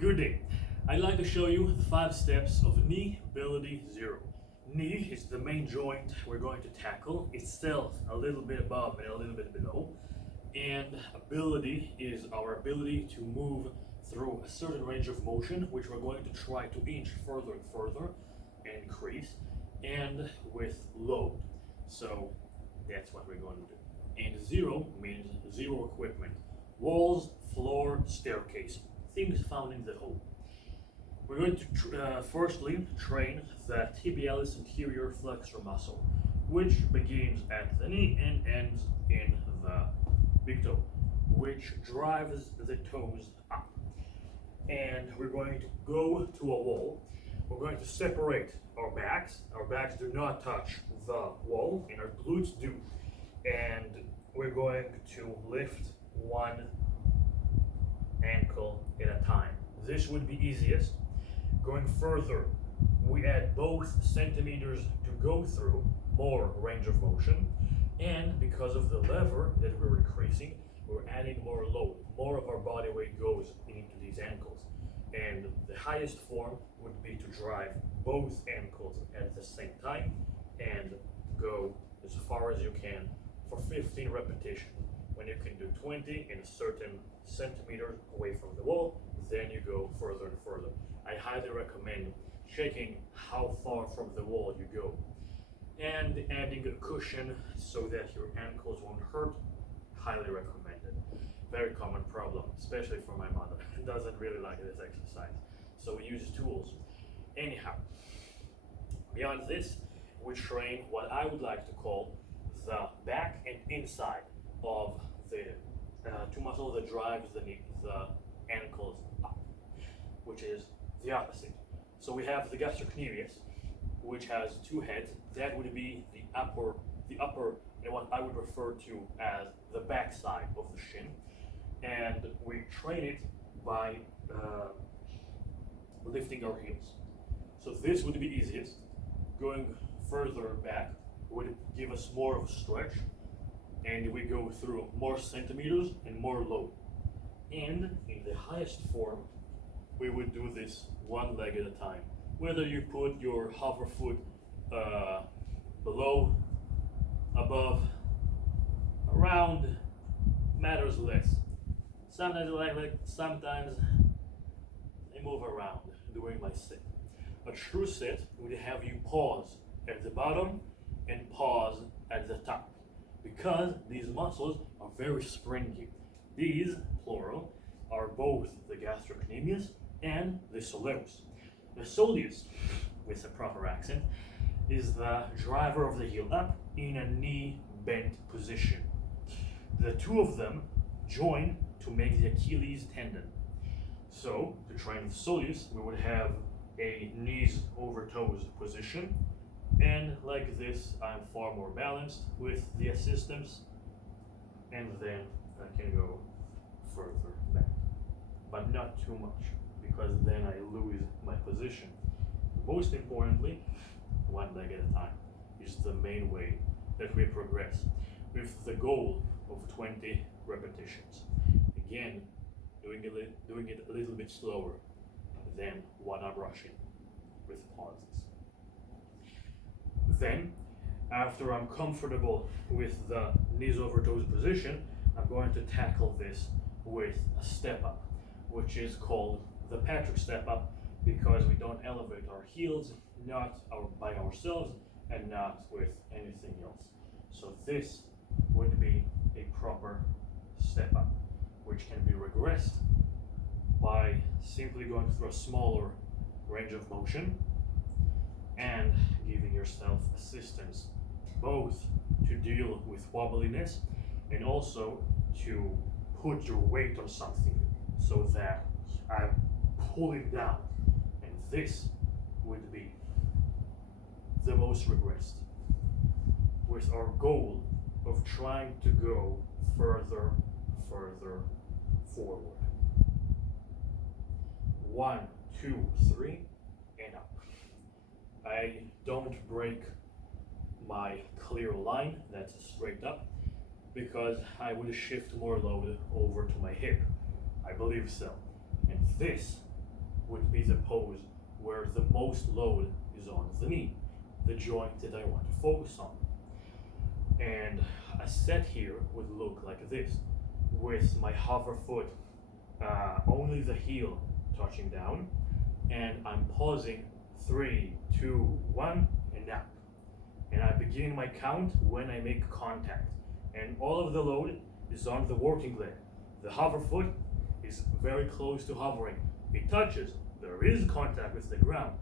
Good day. I'd like to show you the 5 steps of knee ability 0. Knee is the main joint we're going to tackle. Itself a little bit above and a little bit below. And ability is our ability to move through a certain range of motion, which we're going to try to inch further and further and increase, and with load. So that's what we're going to do. And 0 means zero equipment. Walls, floor, staircase. Things found in the home. We're going to firstly train the tibialis anterior flexor muscle, which begins at the knee and ends in the big toe, which drives the toes up. And we're going to go to a wall. We're going to separate our backs. Our backs do not touch the wall, and our glutes do. And we're going to lift one ankle at a time. This would be easiest. Going further, we add both centimeters to go through, more range of motion, and because of the lever that we're increasing, we're adding more load. More of our body weight goes into these ankles. And the highest form would be to drive both ankles at the same time and go as far as you can for 15 repetitions. When you can do 20 in a certain centimeter away from the wall, then you go further and further. I highly recommend checking how far from the wall you go and adding a cushion so that your ankles won't hurt. Highly recommended. Very common problem, especially for my mother. Doesn't really like this exercise, so we use tools. Anyhow, beyond this, we train what I would like to call the back and inside of the two muscles that drives the ankles up, which is the opposite. So we have the gastrocnemius, which has 2 heads. That would be the upper, and what I would refer to as the back side of the shin. And we train it by lifting our heels. So this would be easiest. Going further back would give us more of a stretch, and we go through more centimeters and more load. And in the highest form, we would do this one leg at a time. Whether you put your hover foot below, above, around, matters less. Sometimes I like sometimes I move around during my sit. A true sit would have you pause at the bottom and pause at the top, because these muscles are very springy. These, plural, are both the gastrocnemius and the soleus. The soleus, with a proper accent, is the driver of the heel up in a knee bent position. The two of them join to make the Achilles tendon. So, to train the soleus, we would have a knees over toes position, and like this, I'm far more balanced with the assistance, and then I can go further back, but not too much, because then I lose my position. Most importantly, one leg at a time is the main way that we progress, with the goal of 20 repetitions. Again, doing it a little bit slower than what I'm rushing, with pauses. Then, after I'm comfortable with the knees over toes position, I'm going to tackle this with a step up, which is called the Patrick step up, because we don't elevate our heels, not by ourselves and not with anything else. So this would be a proper step up, which can be regressed by simply going through a smaller range of motion and giving yourself assistance, both to deal with wobbliness and also to put your weight on something so that I'm pulling down. And this would be the most regressed, with our goal of trying to go further forward. 1, 2, 3, and up. I don't break my clear line, that's straight up, because I would shift more load over to my hip. I believe so. And this would be the pose where the most load is on the knee, the joint that I want to focus on. And a set here would look like this, with my hover foot, only the heel touching down, and I'm pausing 3, 2, 1, and up. And I begin my count when I make contact. And all of the load is on the working leg. The hover foot is very close to hovering. It touches, there is contact with the ground,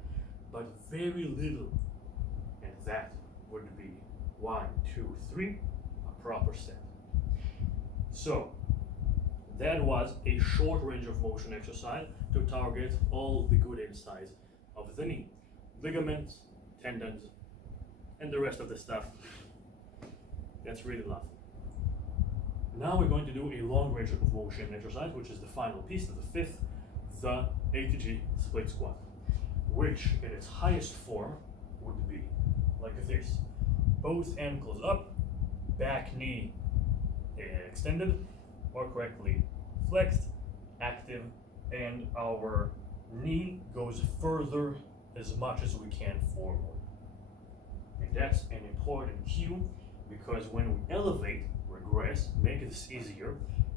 but very little. And that would be 1, 2, 3, a proper set. So that was a short range of motion exercise to target all the good insides of the knee. Ligaments, tendons, and the rest of the stuff. That's really lovely. Now we're going to do a long range of motion exercise, which is the final piece, the fifth, the ATG split squat, which in its highest form would be like this. Both ankles up, back knee extended, or correctly flexed, active, and our knee goes further as much as we can forward. And that's an important cue, because when we elevate, regress, make this easier,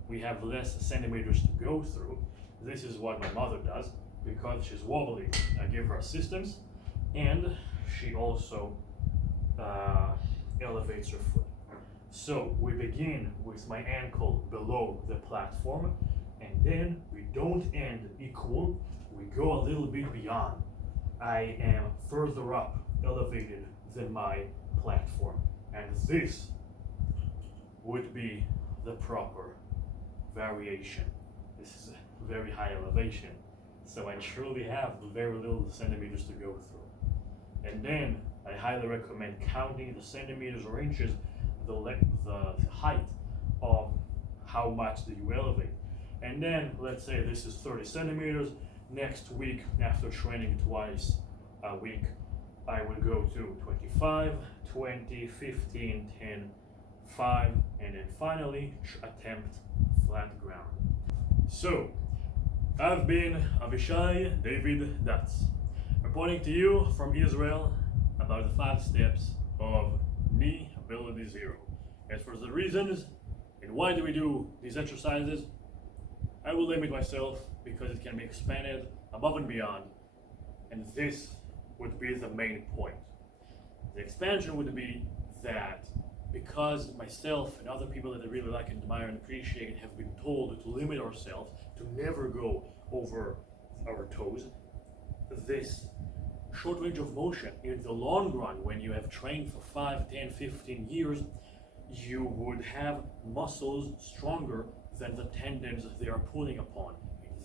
we have less centimeters to go through. This is what my mother does, because she's wobbly. I give her assistance, and she also elevates her foot. So we begin with my ankle below the platform, and then we don't end equal, we go a little bit beyond. I am further up, elevated than my platform, and this would be the proper variation. This is a very high elevation, so I truly have very little centimeters to go through. And then I highly recommend counting the centimeters or inches, the height of how much do you elevate. And then let's say this is 30 centimeters. Next week, after training twice a week, I will go to 25, 20, 15, 10, 5, and then finally attempt flat ground. So, I've been Avishai David Datz, reporting to you from Israel about the 5 steps of knee ability 0. As for the reasons and why do we do these exercises, I will limit myself because it can be expanded above and beyond, and this would be the main point. The expansion would be that because myself and other people that I really like and admire and appreciate have been told to limit ourselves, to never go over our toes, this short range of motion in the long run, when you have trained for 5, 10, 15 years, you would have muscles stronger than the tendons they are pulling upon.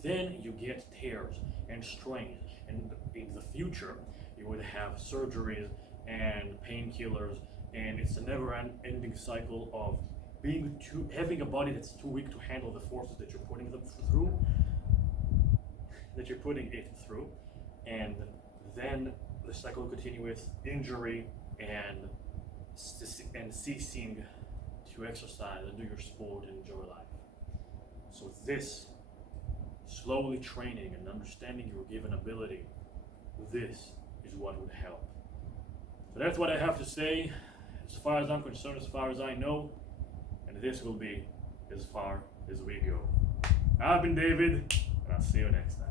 Then you get tears and strains, and in the future you would have surgeries and painkillers, and it's a never-ending cycle of having a body that's too weak to handle the forces that you're putting it through, and then the cycle will continue with injury and ceasing to exercise and do your sport and enjoy life. So this slowly training and understanding your given ability, this is what would help. So that's what I have to say as far as I'm concerned, as far as I know, and this will be as far as we go. I've been David, and I'll see you next time.